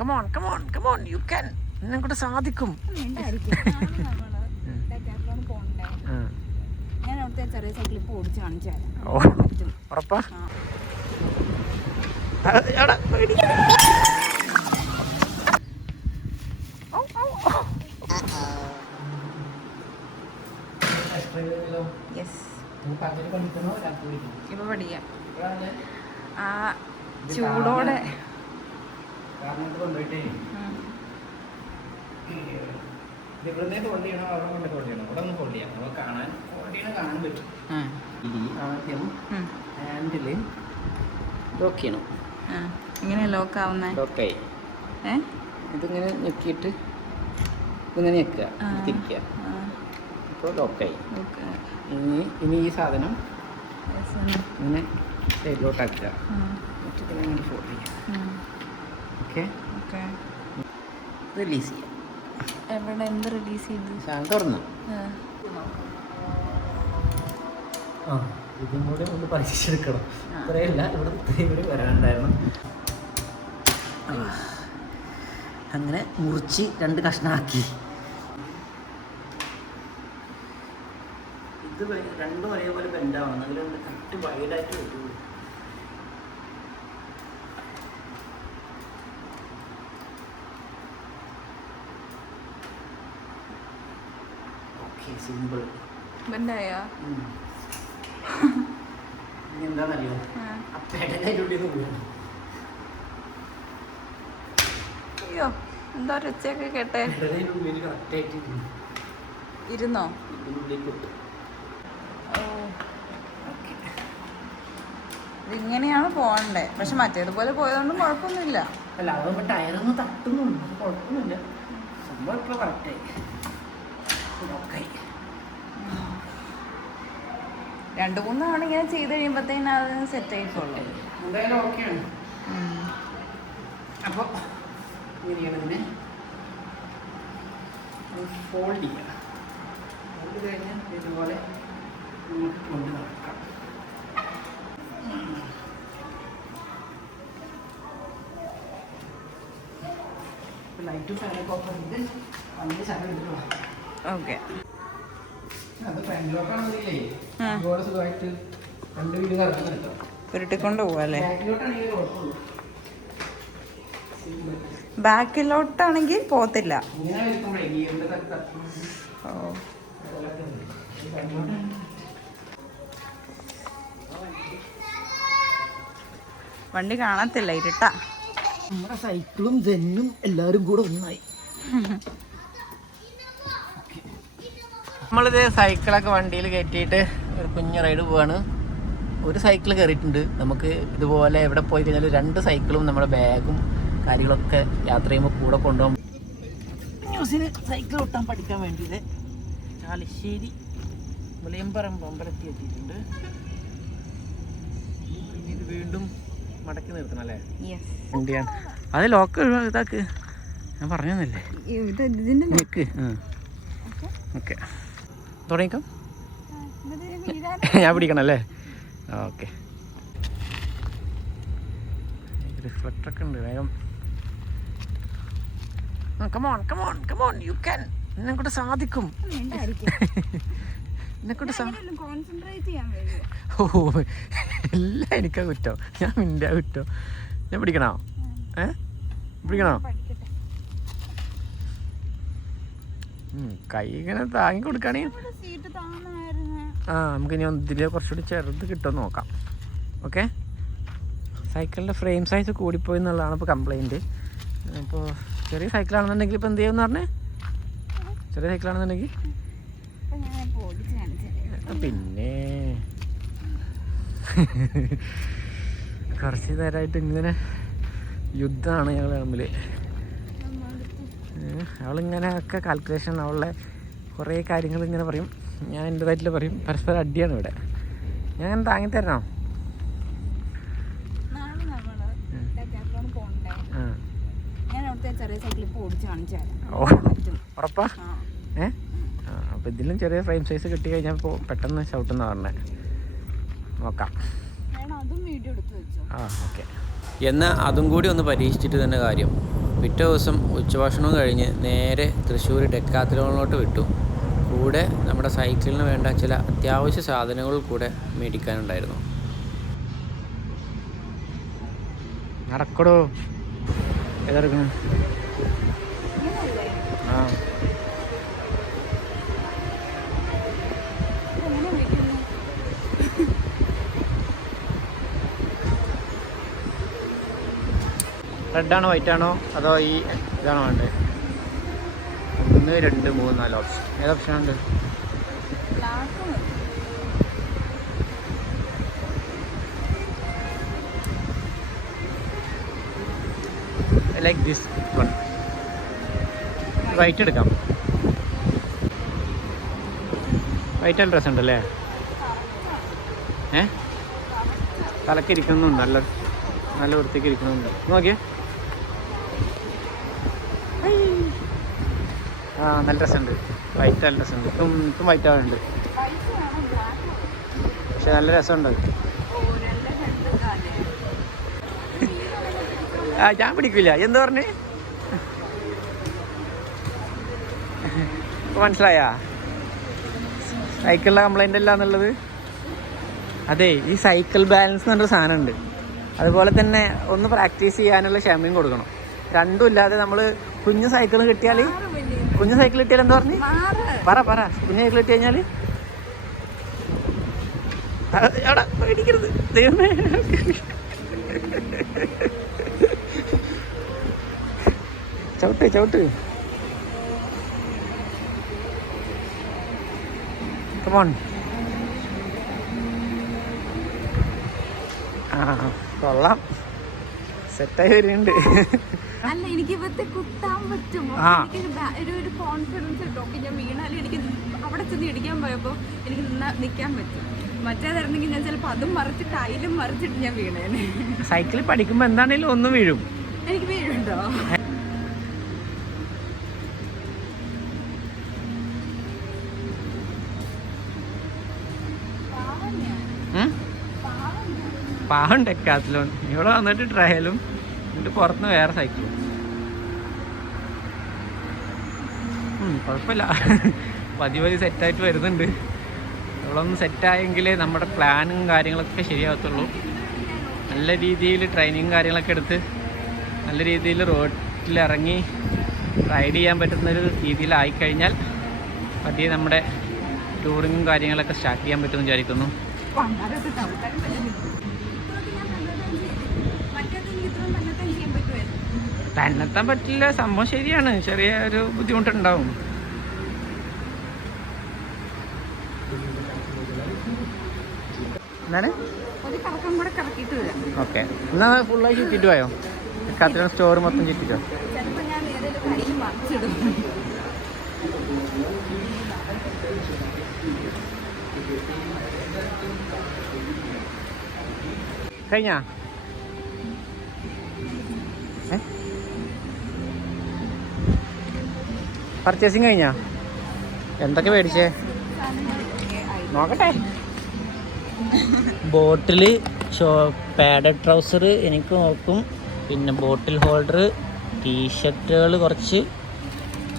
Come on come on come on you can എന്നെ കൊണ്ട് സാധിക്കും. ഉറപ്പാ? ഇപ്പൊ പഠിക്കാം. ആ ചൂടോടെ. ഉം. ഇവിടുന്ന് ഹോൾഡ് ചെയ്യണോ അവിടെ കൊണ്ട് ഹോൾഡ് ചെയ്യണോ ഇവിടെ ഒന്ന് ഹോൾഡ് ചെയ്യാം നമുക്ക് കാണാൻ ഹോൾഡ് ചെയ്യണ കാണാൻ പറ്റും ആ. ഇനി ആദ്യം ഉം. ഹാൻഡിൽ ലോക്ക് ചെയ്യണം ആ. ഇങ്ങനെ ലോക്ക് ആവുന്നേ ലോക്കായി ഏ ഇതിങ്ങനെ ഞെക്കിയിട്ട് ഇതിങ്ങനെ ഞെക്കുക. തിരിക്കുക. ഇപ്പോൾ ലോക്കായി ഇനി ഇനി ഈ സാധനം. ഇങ്ങനെ സൈഡിലോട്ടാക്കുക ഇങ്ങനെ ഫോൾഡ് ചെയ്യുക. ഓക്കെ. ഓക്കെ. റിലീസ് ചെയ്യാം. എവിടെ എന്ത് റിലീസ് ചെയ്തു? തുറന്നു. ആ. ഇതും കൂടെ ഒന്ന് പരീക്ഷിച്ചെടുക്കണം. ഇത്രയല്ല ഇവിടെ ഇത്രയും കൂടി വരാനുണ്ടായിരുന്നു. അങ്ങനെ മുറിച്ച് രണ്ട് കഷ്ണമാക്കി ഇത് രണ്ടും ഒരേപോലെ ബെൻഡാവണം അതിലുണ്ട് കറക്റ്റ് വൈഡായിട്ട് വരുള്ളൂ ഓക്കെ സിമ്പിൾ. ഇനി എന്താണെന്നറിയോ. ആ. പെടലായിട്ട് ഉള്ളിൽ വീണു അയ്യോ എന്താ ഒരു ഉച്ചയൊക്കെ കേട്ടെ? ഇരുന്നു? ഇങ്ങനെയാണ് പോകണ്ടേ? പക്ഷെ മറ്റേതുപോലെ പോയതുകൊണ്ടും കുഴപ്പമൊന്നുമില്ല. അല്ല അതാകുമ്പോൾ ടയറൊന്നും തട്ടുന്നുണ്ട്. കുഴപ്പമൊന്നുമില്ല. സംഭവം ഇപ്പോൾ കറക്റ്റായി ഓക്കെ രണ്ട് മൂന്ന് തവണ ഇങ്ങനെ ചെയ്ത് കഴിയുമ്പോഴത്തേനും അത് സെറ്റ് ആയിക്കോളും. എന്തായാലും ഓക്കെയാണ് അപ്പോൾ ഇങ്ങനെയാണ് ഇതിനെ ഫോൾഡ് ചെയ്യുക ഫോൾഡ് ഇതുപോലെ നമുക്ക് കൊണ്ട് നടക്കാം. ലൈറ്റും ഫാനൊക്കെ ഓഫ് ചെയ്ത് അങ്ങനെ സ്ഥലം എടുക്കണം ഓക്കെ അത് ഫ്രണ്ടിലോട്ടാണെന്നില്ലേ ഉരുട്ടിക്കൊണ്ട് പോവാല്ലേ ബാക്കിലോട്ടാണെങ്കിൽ പോത്തില്ല ഓ. വണ്ടി കാണത്തില്ല ഇരുട്ടാ. നമ്മുടെ സൈക്കിളും ജെന്നും എല്ലാരും കൂടെ ഒന്നായി. നമ്മളിത് സൈക്കിളൊക്കെ വണ്ടിയിൽ കയറ്റിയിട്ട് ഒരു കുഞ്ഞ് റൈഡ് പോവാണ്. ഒരു സൈക്കിൾ കയറിയിട്ടുണ്ട് നമുക്ക് ഇതുപോലെ എവിടെ പോയി കഴിഞ്ഞാൽ രണ്ട് സൈക്കിളും നമ്മുടെ ബാഗും കാര്യങ്ങളൊക്കെ യാത്ര ചെയ്യുമ്പോൾ കൂടെ കൊണ്ടുപോകാൻ ന്യൂസിന് സൈക്കിൾ ഓട്ടാൻ പഠിക്കാൻ വേണ്ടിയിട്ട് ചാലശ്ശേരി മുലയമ്പറമ്പ് അമ്പലത്തി എത്തിയിട്ടുണ്ട്. ഇത് വീണ്ടും മടക്കി നിർത്തണം അല്ലേ? വണ്ടിയാണ്. അത് ലോക്ക് ഇതാക്ക്. ഞാൻ പറഞ്ഞല്ലേ ഓക്കെ തുടങ്ങിക്കോ. ഞാൻ പിടിക്കണല്ലേ? ഓക്കെ. റിഫ്ലക്ടറൊക്കെ ഉണ്ട് വേഗം. കമോൺ കമോൺ കമോൺ യു എന്നെ കൊണ്ട് സാധിക്കും. എന്നെ കൊണ്ട് ഓ എല്ലാം എനിക്കാ കുറ്റം. ഞാൻ നിന്റെ കുറ്റം. ഞാൻ പിടിക്കണോ? ഏ? പിടിക്കണോ? കൈ ഇങ്ങനെ താങ്ങി കൊടുക്കണേ. സീറ്റ് ആ നമുക്ക് ഇനി ഇതിൽ കുറച്ചുകൂടി ചെറുത് കിട്ടുമെന്ന് നോക്കാം. ഓക്കെ സൈക്കിളിന്റെ ഫ്രെയിം സൈസ് കൂടിപ്പോയി എന്നുള്ളതാണ് ഇപ്പോൾ കംപ്ലയിന്റ് അപ്പോൾ ചെറിയ സൈക്കിളാണെന്നുണ്ടെങ്കിൽ ഇപ്പോൾ എന്ത് ചെയ്യുമെന്ന് പറഞ്ഞേ? ചെറിയ സൈക്കിളാണെന്നുണ്ടെങ്കിൽ പിന്നെ കുറച്ച് നേരമായിട്ട് ഇങ്ങനെ യുദ്ധമാണ് ഞങ്ങൾ തമ്മിൽ അവളിങ്ങനെ ഒക്കെ കാൽക്കുലേഷൻ അവളുടെ കുറേ കാര്യങ്ങൾ ഇങ്ങനെ പറയും. ഞാൻ എന്റെ എന്റെതായിട്ടുള്ള പറയും പരസ്പരം അടിയാണ് ഇവിടെ. ഞാൻ അങ്ങനെ താങ്ങി തരണോ? ഉറപ്പാ? ആ. ഏ? ആ അപ്പോൾ ഇതിലും ചെറിയ ഫ്രെയിം സൈസ് കിട്ടി കഴിഞ്ഞാൽ ഇപ്പോൾ പെട്ടെന്ന് ഷൗട്ടെന്ന് പറഞ്ഞേ. നോക്കാം. വേണം അതും വീഡിയോ എടുത്ത് വെച്ചോ. ആ ഓക്കെ. എന്നാൽ അതും കൂടി ഒന്ന് പരീക്ഷിച്ചിട്ട് തന്നെ കാര്യം. പിറ്റേ ദിവസം ഉച്ചഭക്ഷണവും കഴിഞ്ഞ് നേരെ തൃശ്ശൂർ ഡെക്കാത്തിലോട്ട് വിട്ടു. കൂടെ നമ്മുടെ സൈക്കിളിന് വേണ്ട ചില അത്യാവശ്യ സാധനങ്ങൾ കൂടെ മേടിക്കാനുണ്ടായിരുന്നു. നടക്കടോ. ഏതെടുക്കണം ആ. റെഡാണോ വൈറ്റ് ആണോ? അതോ ഈ ഇതാണോ വേണ്ടത്? ഒന്ന് രണ്ട് മൂന്ന് നാല് ഓപ്ഷൻ ഏത് ഓപ്ഷൻ ഉണ്ട് ലൈക്ക് ദിസ് വൺ വൈറ്റ് എടുക്കാം. വൈറ്റ് നല്ല ഡ്രസ്സ് ഉണ്ടല്ലേ? ഏ? തലക്കിരിക്കുന്നുണ്ട് നല്ല നല്ല വൃത്തിക്ക് ഇരിക്കുന്നുണ്ട്. നോക്കിയേ. ആ നല്ല രസമുണ്ട്. വൈറ്റ് നല്ല രസമുണ്ട്. ഇപ്പം ഇപ്പം വൈറ്റ് ആവുന്നുണ്ട് പക്ഷെ നല്ല രസമുണ്ട് ആ ഞാൻ പിടിക്കില്ല എന്താ പറഞ്ഞു? മനസ്സിലായാ? സൈക്കിളിലെ കംപ്ലൈന്റ് അല്ല എന്നുള്ളത്? അതെ ഈ സൈക്കിൾ ബാലൻസ് എന്ന് പറഞ്ഞൊരു സാധനമുണ്ട്. അതുപോലെ തന്നെ ഒന്ന് പ്രാക്ടീസ് ചെയ്യാനുള്ള ക്ഷമയും കൊടുക്കണം. രണ്ടും ഇല്ലാതെ നമ്മൾ കുഞ്ഞു സൈക്കിൾ കിട്ടിയാൽ കുഞ്ഞു സൈക്കിൾ കിട്ടിയാൽ എന്താ പറഞ്ഞു? പറ പറ. കുഞ്ഞു സൈക്കിൾ കിട്ടി കഴിഞ്ഞാൽ എവിടെ പേടിക്കരുത്. ദൈവമേ. ചവിട്ട് ചവിട്ട്. കമോൺ ആ കൊള്ളാം. സെറ്റായി വരുന്നുണ്ട് അല്ല എനിക്ക് ഇവത്തെ കുത്താൻ പറ്റും. ആ. എനിക്കൊരു ബാ- ഒരു ഒരു കോൺഫിഡൻസ് കിട്ടും ഞാൻ വീണാലും എനിക്ക് അവിടെ ചെന്ന് ഇടിക്കാൻ പോയപ്പോൾ എനിക്ക് നിൽക്കാൻ പറ്റും. മറ്റേതായിരുന്നെങ്കിൽ ഞാൻ ചിലപ്പോൾ അതും മറിച്ചിട്ട് അയിലും മറിച്ചിട്ട് ഞാൻ വീണേനെ. സൈക്കിൾ പഠിക്കുമ്പോൾ എന്താണേലും ഒന്നും വീഴും. എനിക്ക് വീഴുണ്ടോ? പാവം ഡെക്കാത്തിലോൺ ഇവിടെ വന്നിട്ട് ട്രയലും എന്നിട്ട് പുറത്തുനിന്ന് വേറെ സൈക്കിളും കുഴപ്പമില്ല പതി പതി സെറ്റായിട്ട് വരുന്നുണ്ട് ഒന്ന് സെറ്റായെങ്കിലേ നമ്മുടെ പ്ലാനും കാര്യങ്ങളൊക്കെ ശരിയാകത്തുള്ളൂ നല്ല രീതിയിൽ ട്രെയിനിങ് കാര്യങ്ങളൊക്കെ എടുത്ത് നല്ല രീതിയിൽ റോഡിൽ ഇറങ്ങി റൈഡ് ചെയ്യാൻ പറ്റുന്നൊരു രീതിയിലായിക്കഴിഞ്ഞാൽ പതിയെ നമ്മുടെ ടൂറിങ്ങും കാര്യങ്ങളൊക്കെ സ്റ്റാർട്ട് ചെയ്യാൻ പറ്റുമെന്ന് വിചാരിക്കുന്നു പണ്ടാരൊക്കെ ചവിട്ടാൻ പറ്റും മറ്റേത് എനിക്ക് ഇത്രയും തന്നെത്താൻ ചെയ്യാൻ പറ്റുമായിരുന്നു തന്നെത്താൻ പറ്റില്ല. സംഭവം ശരിയാണ്. ചെറിയ ഒരു ബുദ്ധിമുട്ടുണ്ടാവും. എന്താണ്? ഓക്കെ. എന്നാ ഫുള്ളായി ചുറ്റിട്ട് പോയോ? കത്തിരി സ്റ്റോർ മൊത്തം മറിച്ചിടും. കഴിഞ്ഞാ? പർച്ചേസിങ് കഴിഞ്ഞാ? എന്തൊക്കെ മേടിച്ചേ? നോക്കട്ടെ. ബോട്ടിൽ ഷോ പാഡഡ് ട്രൗസർ എനിക്ക് നോക്കും. പിന്നെ ബോട്ടിൽ ഹോൾഡർ ടീഷർട്ടുകൾ കുറച്ച്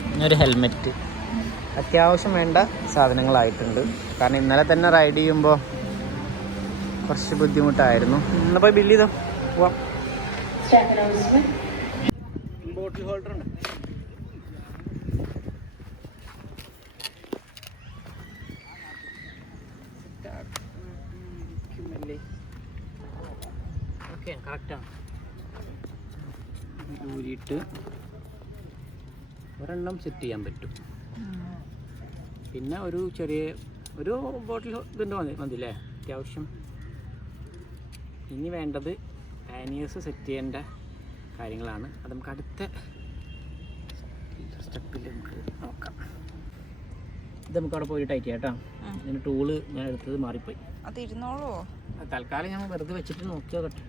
പിന്നെ ഒരു ഹെൽമെറ്റ്. അത്യാവശ്യം വേണ്ട സാധനങ്ങളായിട്ടുണ്ട്. കാരണം ഇന്നലെ തന്നെ റൈഡ് ചെയ്യുമ്പോൾ കുറച്ച് ബുദ്ധിമുട്ടായിരുന്നു. ഇന്ന് പോയി ബില്ല് ചെയ്തോ? പോവാം. ബോട്ടിൽ ഹോൾഡർ ഉണ്ട് ഓക്കെ കറക്റ്റാണ് ഊരിയിട്ട് ഒരെണ്ണം സെറ്റ് ചെയ്യാൻ പറ്റും. പിന്നെ ഒരു ചെറിയ ഒരു ബോട്ടിൽ ഇതുണ്ട് മതി മതില്ലേ അത്യാവശ്യം. ഇനി വേണ്ടത് പാനിയേഴ്സ് സെറ്റ് ചെയ്യേണ്ട കാര്യങ്ങളാണ്. അത് നമുക്ക് അടുത്ത സ്റ്റെപ്പിൽ നമുക്ക് നോക്കാം. ഇത് നമുക്ക് അവിടെ പോയിട്ട് ടൈറ്റ് ചെയ്യാം കേട്ടോ. ഇതിന് ടൂൾ ഞാൻ എടുത്തത് മാറിപ്പോയി. അത് ഇരുന്നോളൂ തൽക്കാലം ഞാൻ വെറുതെ വെച്ചിട്ട് നോക്കിയാൽ നോക്കട്ടെ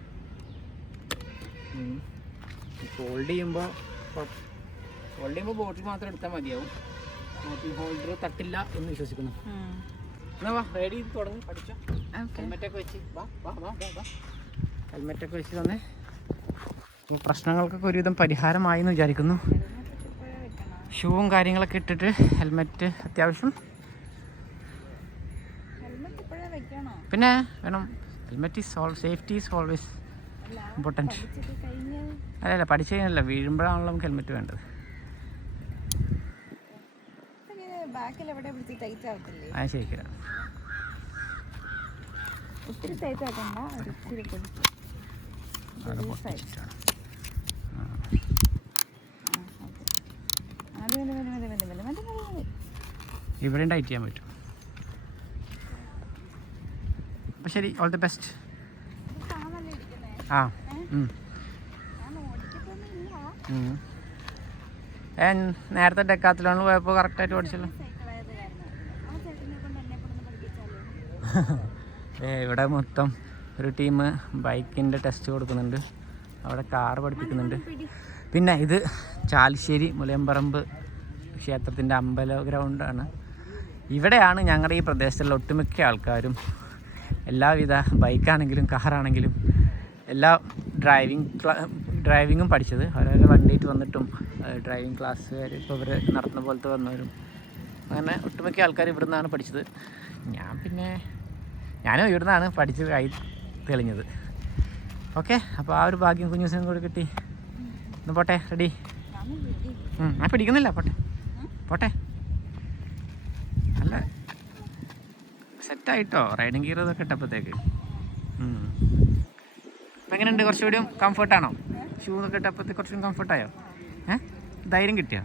ഫോൾഡ് ചെയ്യുമ്പോൾ ഫോൾഡ് ചെയ്യുമ്പോൾ ബോട്ടിൽ മാത്രം എടുത്താൽ മതിയാവും. ബോട്ടിൽ ഹോൾഡർ തട്ടില്ല എന്ന് വിശ്വസിക്കുന്നു. എന്നാ വാ റെഡി തുടങ്ങി പഠിച്ചോ. ഹെൽമെറ്റൊക്കെ വെച്ച്. വാ വാ വാ ഹെൽമെറ്റൊക്കെ വെച്ച് തന്നെ. പ്രശ്നങ്ങൾക്കൊക്കെ ഒരുവിധം പരിഹാരമായി എന്ന് വിചാരിക്കുന്നു. ഷൂവും കാര്യങ്ങളൊക്കെ ഇട്ടിട്ട് ഹെൽമെറ്റ് അത്യാവശ്യം. പിന്നെ വേണം. Helmet is all safety is always important. അല്ല അല്ല പഠിച്ചു കഴിഞ്ഞല്ല വീഴുമ്പോഴാണല്ലോ നമുക്ക് ഹെൽമെറ്റ് വേണ്ടത്. ആ ശരിക്കില്ല ഒത്തിരി ടൈറ്റ് ടൈറ്റ് ചെയ്യാൻ പറ്റും. അപ്പം ശരി ഓൾ ദി ബെസ്റ്റ് ആ. ഏ നേരത്തെ ഡെക്കാത്തിലോണ് പോയപ്പോൾ കറക്റ്റായിട്ട് പഠിപ്പിച്ചാലോ ഏ ഇവിടെ മൊത്തം ഒരു ടീം ബൈക്കിന്റെ ടെസ്റ്റ് കൊടുക്കുന്നുണ്ട്. അവിടെ കാർ പഠിപ്പിക്കുന്നുണ്ട്. പിന്നെ ഇത് ചാലിശ്ശേരി മുലയമ്പറമ്പ് ക്ഷേത്രത്തിന്റെ അമ്പല ഗ്രൗണ്ടാണ് ഇവിടെയാണ് ഞങ്ങളുടെ ഈ പ്രദേശത്തുള്ള ഒട്ടുമിക്ക ആൾക്കാരും എല്ലാവിധ ബൈക്കാണെങ്കിലും കാറാണെങ്കിലും എല്ലാ ഡ്രൈവിംഗ് ക്ലാ ഡ്രൈവിങ്ങും പഠിച്ചത്. അവരവരെ വണ്ടിയിട്ട് വന്നിട്ടും ഡ്രൈവിംഗ് ക്ലാസ്സുകാർ ഇപ്പോൾ ഇവർ നടത്തുന്ന പോലത്തെ വന്നവരും. അങ്ങനെ ഒട്ടുമിക്ക ആൾക്കാർ ഇവിടെ നിന്നാണ് പഠിച്ചത്. ഞാൻ പിന്നെ ഞാനും ഇവിടെ നിന്നാണ് പഠിച്ച് കൈ തെളിഞ്ഞത്. ഓക്കെ അപ്പോൾ ആ ഒരു ഭാഗ്യം കുഞ്ഞു ദിവസം കൂടി കിട്ടി. ഒന്ന് പോട്ടെ റെഡി. ഞാൻ പിടിക്കുന്നില്ല പോട്ടെ. പോട്ടെ. അല്ല സെറ്റായിട്ടോ? റൈഡിങ് ഗിയർ ഇതൊക്കെ ഇട്ടപ്പോഴത്തേക്ക്. എങ്ങനെയുണ്ട് കുറച്ചുകൂടി കംഫർട്ടാണോ ഷൂ എന്നൊക്കെ ഇട്ടപ്പോഴത്തെ കുറച്ചും കംഫർട്ടായോ ഏ? ധൈര്യം കിട്ടിയോ?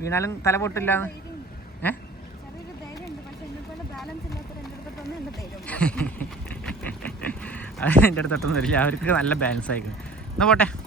വീണാലും തല പൊട്ടില്ല ഏ? എന്റെ അടുത്തോട്ടൊന്നും വരില്ല. അവർക്ക് നല്ല ബാലൻസ് ആയിരിക്കും. എന്നാൽ പോട്ടെ.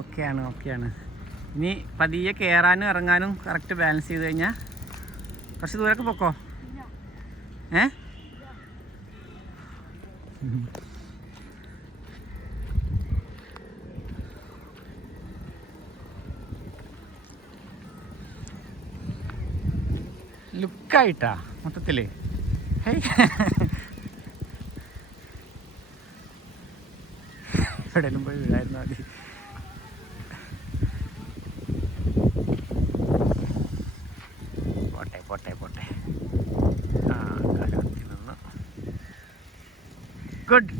ഓക്കെയാണ് ഓക്കെയാണ്. ഇനി പതിയെ കയറാനും ഇറങ്ങാനും കറക്റ്റ് ബാലൻസ് ചെയ്ത് കഴിഞ്ഞാൽ കുറച്ച് ദൂരമൊക്കെ പൊക്കോ? ഏ? ലുക്കായിട്ടാ മൊത്തത്തിൽ. ഹേ. എവിടെയെങ്കിലും പോയി വീഴായിരുന്നു മതി പോട്ടെ പോട്ടെ പോട്ടെ ആ കാലത്തിൽ നിന്ന് ഗുഡ്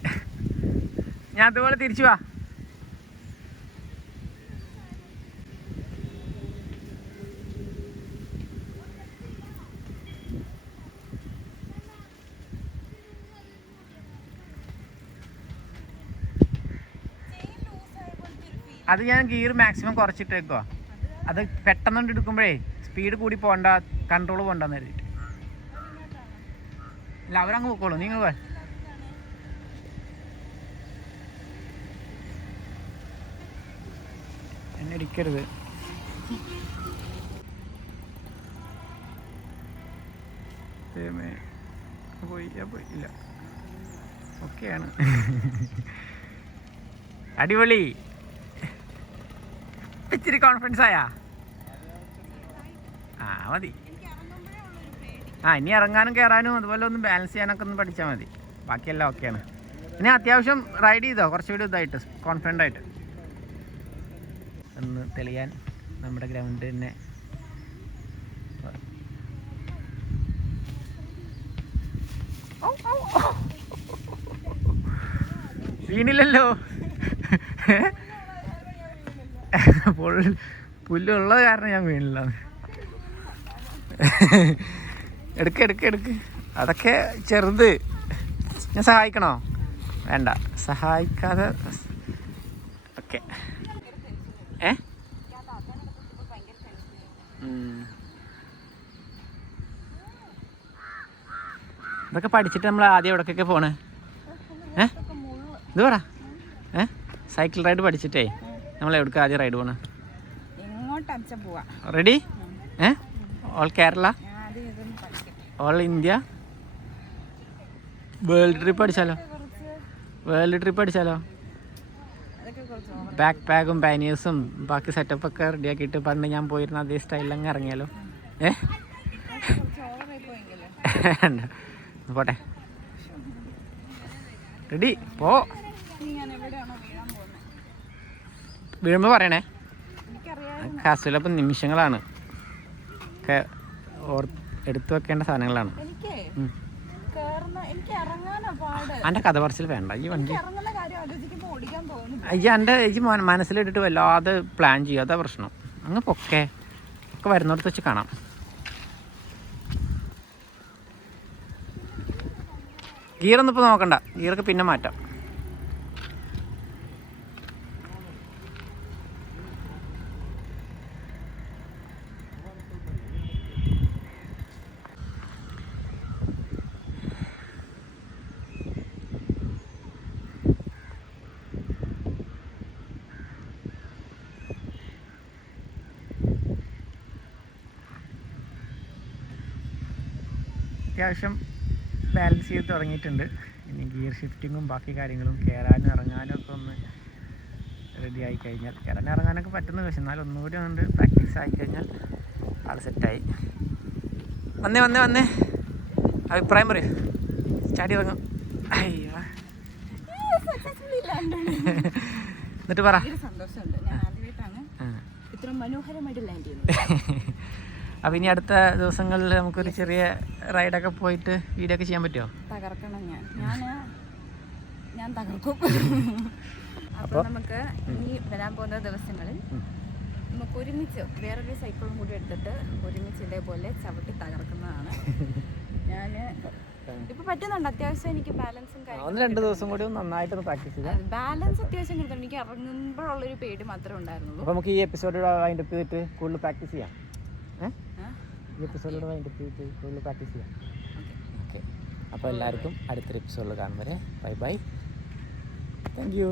ഞാൻ അതുപോലെ തിരിച്ചു വാ. അത് ഞാൻ ഗിയർ മാക്സിമം കുറച്ചിട്ടേക്കോ അത് പെട്ടെന്ന് എടുക്കുമ്പോഴേ സ്പീഡ് കൂടി പോകണ്ട കൺട്രോൾ പോകണ്ടെന്ന് കരുതിയിട്ട്. അല്ല അവരങ്ങ് പോയിക്കോളൂ നിങ്ങൾ പോ എന്നെ ഇടിക്കരുത് ദൈവമേ. പോയി. ഞാൻ പോയി. ഇല്ല. ഓക്കെയാണ് അടിപൊളി. ഇച്ചിരി കോൺഫിഡൻസ് ആയാ? ആ മതി. ആ ഇനി ഇറങ്ങാനും കയറാനും അതുപോലെ ഒന്ന് ബാലൻസ് ചെയ്യാനൊക്കെ ഒന്ന് പഠിച്ചാൽ മതി. ബാക്കിയെല്ലാം ഓക്കെയാണ് ഇനി അത്യാവശ്യം റൈഡ് ചെയ്തോ? കുറച്ചുകൂടി ഇതായിട്ട് കോൺഫിഡന്റ് ആയിട്ട്. ഒന്ന് തെളിയാൻ നമ്മുടെ ഗ്രൗണ്ട് തന്നെ വീണില്ലല്ലോ പുല്ല് പുല്ലുള്ളത് കാരണം ഞാൻ വീണില്ല. എടുക്ക് എടുക്ക് എടുക്ക്. അതൊക്കെ ചെറുത്. ഞാൻ സഹായിക്കണോ? വേണ്ട. സഹായിക്കാതെ. ഓക്കെ. ഏ. ഇതൊക്കെ പഠിച്ചിട്ട് നമ്മൾ ആദ്യം എവിടേക്കൊക്കെ പോണേ? ഏ? ഇത് പറ. ഏ? സൈക്കിൾ റൈഡ് പഠിച്ചിട്ടേ നമ്മൾ എവിടേക്ക് ആദ്യം റൈഡ് പോണേ? റെഡി ഏ? All Kerala all India world trip അടിച്ചാലോ world trip അടിച്ചാലോ ബാക്ക് പാക്കും പാനീഴ്സും ബാക്കി സെറ്റപ്പ് ഒക്കെ റെഡിയാക്കിയിട്ട് പണ്ട് ഞാൻ പോയിരുന്ന അതേ സ്റ്റൈലങ്ങ് ഇറങ്ങിയാലോ? ഏ? കുറച്ച് ഓവറായി പോയെങ്കിലേ വേണ്ട. പോട്ടെ. റെഡി പോ. വീഴുമ്പോ വീഴുമ്പോൾ പറയണേ കാസ്റ്റിലപ്പം നിമിഷങ്ങളാണ്. ഒക്കെ ഓർ എടുത്തു വെക്കേണ്ട സാധനങ്ങളാണ്. എന്റെ എന്റെ കഥ പറച്ചിൽ വേണ്ട. ഈ വണ്ടി ഇറങ്ങുന്ന ഏജ് മനസ്സിലിട്ടിട്ട് വല്ലാതെ പ്ലാൻ ചെയ്യാത്ത പ്രശ്നം. അങ്ങ് പൊക്കെ. ഒക്കെ വരുന്നിടത്ത് വെച്ച് കാണാം. ഗിയറൊന്നും നോക്കണ്ട. ഗിയറൊക്കെ പിന്നെ മാറ്റാം. അത്യാവശ്യം ബാലൻസ് ചെയ്ത് തുടങ്ങിയിട്ടുണ്ട്. ഇനി ഗിയർ ഷിഫ്റ്റിങ്ങും ബാക്കി കാര്യങ്ങളും കയറാനും ഇറങ്ങാനും ഒക്കെ ഒന്ന് റെഡി ആയി കഴിഞ്ഞാൽ കയറാനും ഇറങ്ങാനൊക്കെ പറ്റുന്നു പക്ഷെ എന്നാലും ഒന്നുകൂടി ഒന്ന് പ്രാക്ടീസ് ആയി കഴിഞ്ഞാൽ ആൾ സെറ്റായി വന്നേ വന്നേ വന്നേ. അഭിപ്രായം പറയൂ. ചാടി ഇറങ്ങും. അയ്യോ. എന്നിട്ട് പറ. സന്തോഷമുണ്ട്. ഞാൻ ആദ്യമായിട്ടാണ് ഇത്ര മനോഹരമായിട്ട് ലാൻഡ് ചെയ്യുന്നത്. അപ്പം ഇനി അടുത്ത ദിവസങ്ങളിൽ നമുക്കൊരു ചെറിയ റൈഡൊക്കെ പോയിട്ട് വീഡിയോ ഒക്കെ ചെയ്യാൻ പറ്റുമോ തകർക്കണം ഞാൻ. ഞാൻ ഞാൻ തകർക്കും. അപ്പോൾ നമുക്ക് ഇനി വരാൻ പോകുന്ന ദിവസങ്ങളിൽ നമുക്ക് ഒരുമിച്ച് വേറൊരു സൈക്കിളും കൂടി എടുത്തിട്ട് ഒരുമിച്ച് ഇതേപോലെ ചവിട്ടി തകർക്കുന്നതാണ്. ഞാൻ ഇപ്പൊ പറ്റുന്നുണ്ട്. അത്യാവശ്യം എനിക്ക് ബാലൻസും ഒന്ന് രണ്ട് ദിവസം കൂടി നന്നായിട്ട് പ്രാക്ടീസ് ചെയ്യാം ബാലൻസ് അത്യാവശ്യം കിട്ടുന്നുണ്ട്. എനിക്ക് ഇറങ്ങുമ്പോഴുള്ളൊരു പേടി മാത്രമേ ഉണ്ടായിരുന്നുള്ളൂ. അപ്പോൾ നമുക്ക് ഈ എപ്പിസോഡ് ചെയ്തിട്ട് കൂടുതൽ പ്രാക്ടീസ് ചെയ്യാം? ഈ എപ്പിസോഡിലൂടെ ചെയ്തിട്ട് കൂടുതൽ പ്രാക്ടീസ് ചെയ്യാം. ഓക്കെ അപ്പോൾ എല്ലാവർക്കും അടുത്തൊരു എപ്പിസോഡിൽ കാണും വരെ ബൈ ബൈ താങ്ക് യു